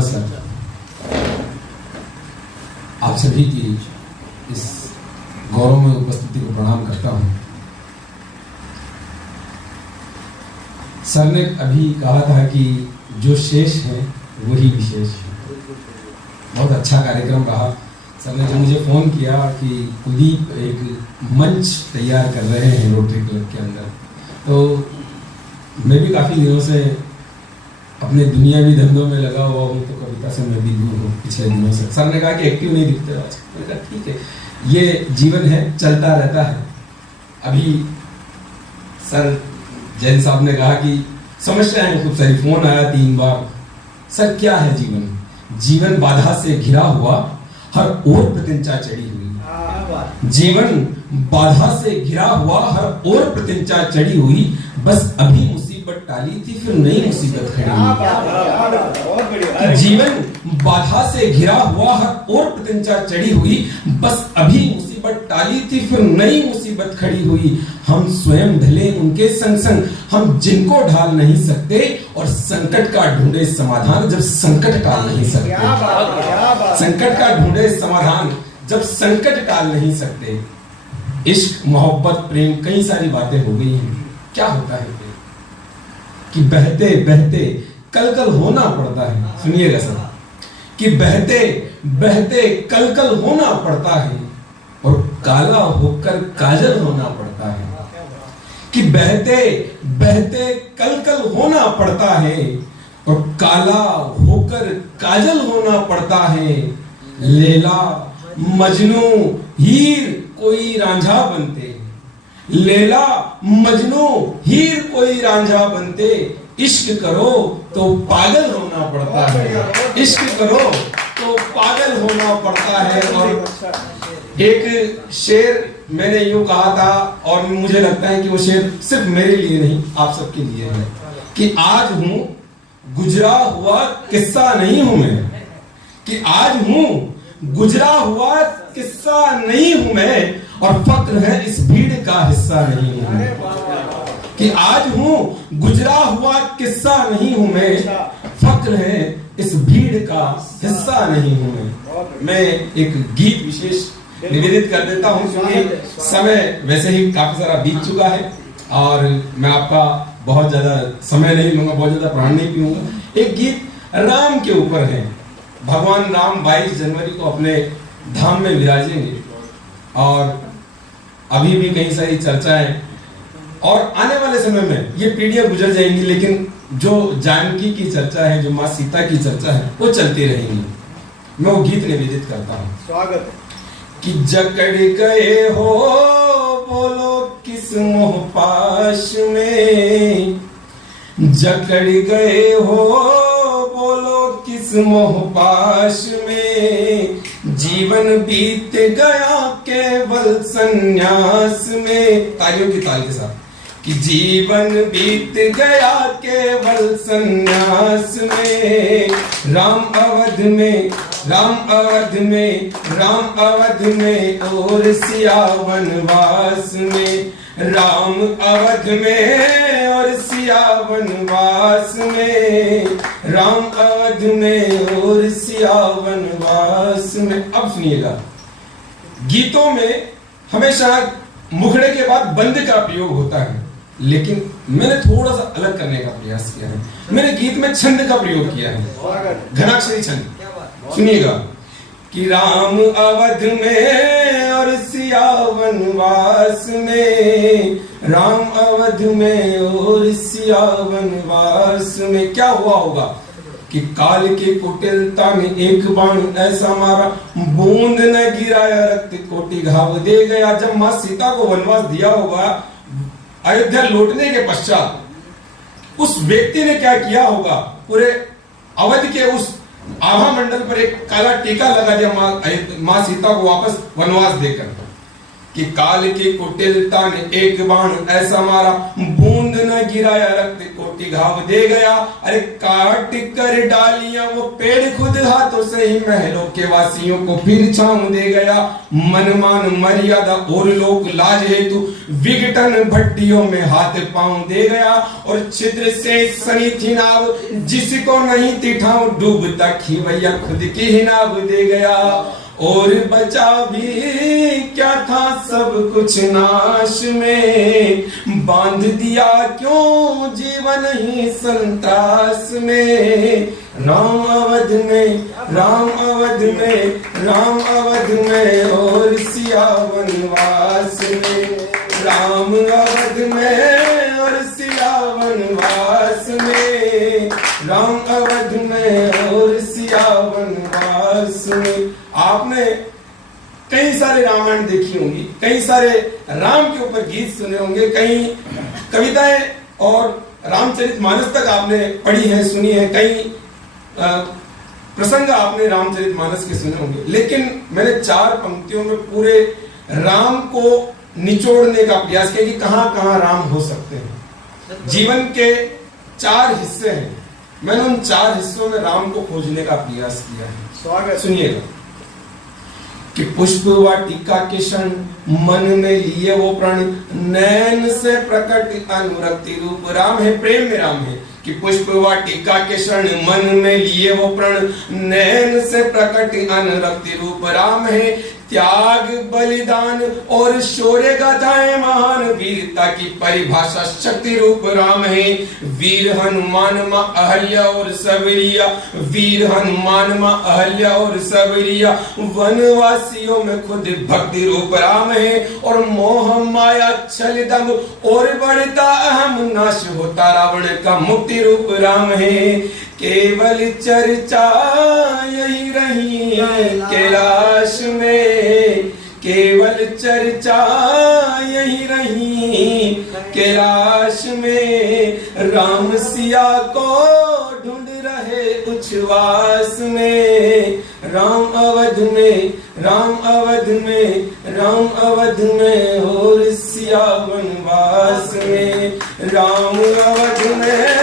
धन्यवाद सर। आप सभी की इस गौरव में उपस्थिति को प्रणाम करता हूं। सर ने अभी कहा था कि जो शेष है वही विशेष है। बहुत अच्छा कार्यक्रम रहा। सर ने जब मुझे फोन किया कि कुलदीप एक मंच तैयार कर रहे हैं रोटरी क्लब के अंदर, तो मैं भी काफ़ी दिनों से अपने दुनियावी धंधों में लगा हुआ हूँ, तो कविता से मैं भी दूर हूँ पिछले दिनों से। सर ने कहा कि एक्टिव नहीं दिखते आज। मैंने कहा ठीक है, ये जीवन है, चलता रहता है। अभी सर जैन साहब ने कहा कि समस्याएं खूब सारी, फोन आया 3 बार। सर क्या है जीवन? जीवन बाधा से घिरा हुआ, हर ओर प्रत्यंचा चढ़ी हुई। जीवन बाधा से घिरा हुआ, हर ओर प्रत्यंचा चढ़ी हुई। बस अभी मुसीबत टाली थी, फिर नई मुसीबत खड़ी हुई। जीवन बाधा से घिरा हुआ, हर ओर प्रत्यंचा चढ़ी हुई। बस अभी मुसीबत टाली थी, फिर नई मुसीबत खड़ी हुई। हम स्वयं ढले उनके संग संग, हम जिनको ढाल नहीं सकते, और संकट का ढूंढे समाधान जब संकट टाल नहीं सकते। संकट का ढूंढे समाधान जब संकट टाल नहीं सकते। इश्क, मोहब्बत, प्रेम, कई सारी बातें हो गई हैं। क्या होता है कि बहते बहते कल कल होना पड़ता है। सुनिएगा सर, कि बहते बहते कल कल होना पड़ता है, और काला होकर काजल होना पड़ता है। कि बहते बहते कल कल होना पड़ता है, और काला होकर काजल होना पड़ता है। लैला मजनू हीर कोई रांझा बनते, लैला मजनू हीर कोई रांझा बनते। इश्क करो तो पागल होना पड़ता है, इश्क करो तो पागल होना पड़ता है। और एक शेर मैंने यूं कहा था, और मुझे लगता है कि वो शेर सिर्फ मेरे लिए नहीं, आप सबके लिए है, कि आज हूं गुजरा हुआ किस्सा नहीं हूं मैं, कि आज हूं गुजरा हुआ किस्सा नहीं हूं मैं, और फक्र है इस भीड़ का हिस्सा नहीं हूं मैं। कि आज हूं गुजरा हुआ किस्सा नहीं हूं मैं, फक्र है इस भीड़ का हिस्सा नहीं हूं मैं। एक गीत विशेष निवेदित कर देता हूं, क्योंकि समय वैसे ही काफी सारा बीत चुका है, और मैं आपका बहुत ज्यादा समय नहीं लूंगा, बहुत ज्यादा प्राण नहीं पीऊंगा। एक गीत राम के ऊपर है। भगवान राम 22 जनवरी को अपने धाम में विराजेंगे, और अभी भी कई सारी चर्चाएं, और आने वाले समय में ये पीढ़ियां गुजर जाएंगी, लेकिन जो जानकी की चर्चा है, जो माँ सीता की चर्चा है, वो चलती रहेंगी। मैं वो गीत निवेदित करता हूँ। स्वागत। कि जकड़ गए हो बोलो किस मोह पाश में, जकड़ गए हो बोलो किस मोह पाश में। जीवन बीत गया केवल संन्यास में। तालियों की ताल के साथ, कि जीवन बीत गया केवल संन्यास में। राम अवध में, राम अवध में, राम अवध में, और सिया वनवास में। राम अवध में और सिया वनवास में, राम अवध में और सिया वनवास में। अब सुनिएगा, गीतों में हमेशा मुखड़े के बाद बंद का प्रयोग होता है, लेकिन मैंने थोड़ा सा अलग करने का प्रयास किया है। मैंने गीत में छंद का प्रयोग किया है, घनाक्षरी छंद। सुनिएगा, कि राम अवध में और सिया वनवास में, राम अवध में और सिया वनवास में। क्या हुआ होगा कि काल के कुटिलता में एक बाण ऐसा मारा, बूंद न गिराया रक्त कोटि घाव दे गया। जब मां सीता को वनवास दिया होगा अयोध्या लौटने के पश्चात, उस व्यक्ति ने क्या किया होगा, पूरे अवध के उस आभा मंडल पर एक काला टीका लगा दिया मां सीता को वापस वनवास देकर। कि काल की कुटिलता ने एक बाण ऐसा मारा, बूंद न गिराया रक्त कोटि चोटी घाव दे गया। अरे काट कर डालियां वो पेड़ खुद हाथों से ही महलों के वासियों को फिर छांव दे गया। मनमान मर्यादा और लोक लाज हेतु विघटन भट्टियों में हाथ पांव दे गया। और छिद्र से सनी थी नाव जिसको नहीं थी ठाव, डूबता खीवैया खुद की ही नाव दे गया। और बचा भी क्या था सब कुछ नाश में, बांध दिया क्यों जीवन ही संतास में। राम अवध में, राम अवध में, राम अवध में और सिया वनवास में। राम अवध में और सिया वनवास में, राम अवध में और सिया वनवास में। आपने कई सारे रामायण देखी होंगी, कई सारे राम के ऊपर गीत सुने होंगे, कई कविताएं और रामचरितमानस तक आपने पढ़ी है, सुनी है, कई प्रसंग आपने रामचरितमानस के सुने होंगे। लेकिन मैंने 4 पंक्तियों में पूरे राम को निचोड़ने का प्रयास किया कि कहां कहां राम हो सकते हैं। जीवन के 4 हिस्से हैं, मैंने उन 4 हिस्सों में राम को खोजने का प्रयास किया है। स्वागत सुनिएगा कि पुष्प वाटिका के क्षण मन में लिए वो प्रण, नैन से प्रकट अनुरक्ति रूप राम है, प्रेम में राम है। कि पुष्प वाटिका के क्षण मन में लिए वो प्रण, नैन से प्रकट अनुरक्ति रूप राम है। त्याग बलिदान और शौर्य गाथाएं महान, वीरता की परिभाषा शक्ति रूप राम है। वीर हनुमान मां अहल्या और सबरिया, वीर हनुमान मां अहल्या और सबरिया, वनवासियों में खुद भक्ति रूप राम है। और मोह माया छल दम और बढ़ता अहम, नाश होता रावण का मुक्ति रूप राम है। केवल चर्चा यही रही है कैलाश में, केवल चर्चा यही रही कैलाश में। राम सिया को ढूंढ रहे उच्छ्वास में, राम अवध में, राम अवध में, राम अवध में और सिया वनवास में। राम